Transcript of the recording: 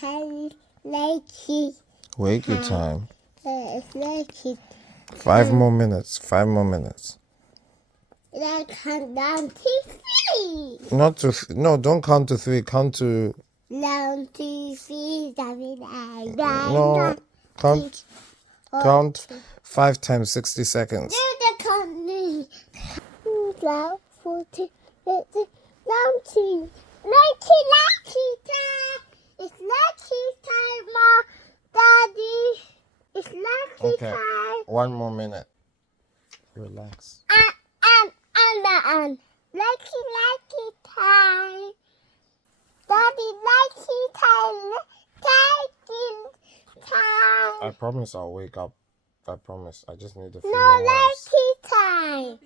time. Lucky. Wake your time. It's lucky. 5 more minutes. 5 more minutes. Let's count down to 3. Not to no. Don't count to 3. Count to Down to 3, 7, 8, 9, no. 10. Count 5 times 60 seconds. Do the counting. 12, 14, 15, 19. Lucky time. It's lucky time, Mom. Daddy. It's lucky Okay. time. 1 more minute. Relax. Lucky time. Daddy, lucky time. Lucky time. I promise I'll wake up. I promise. I just need a few No, more hours. lucky time.